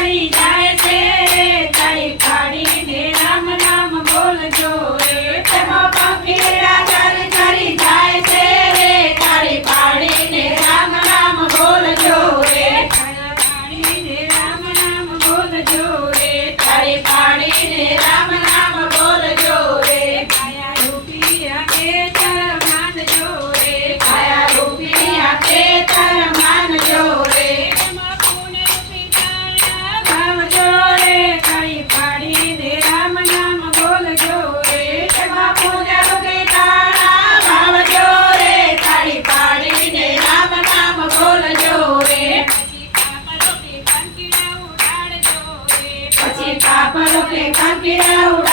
કરી જાય છે તાળી પાડીને રામ નામ બોલજો રે તેમાં પંખીડા કરી જાય છે તાળી પાડીને રામ નામ બોલજો રે તાળી પાડીને રામ નામ બોલજો રે તાળી પાડીને રામ નામ બોલજો રે કાયા રૂપિયા કે તર માનજો રે કાયા રૂપિયા કે તર માનજો રે એમાં પુણ્ય રૂપી કાયા ભાવજો રે તાળી પાડીને રામ નામ બોલજો રે એમાં પુણ્ય રૂપી કાયા ભાવજો રે તાળી પાડીને રામ નામ બોલજો રે પછી પાપ રૂપી કંકીડા ઉડાડજો રે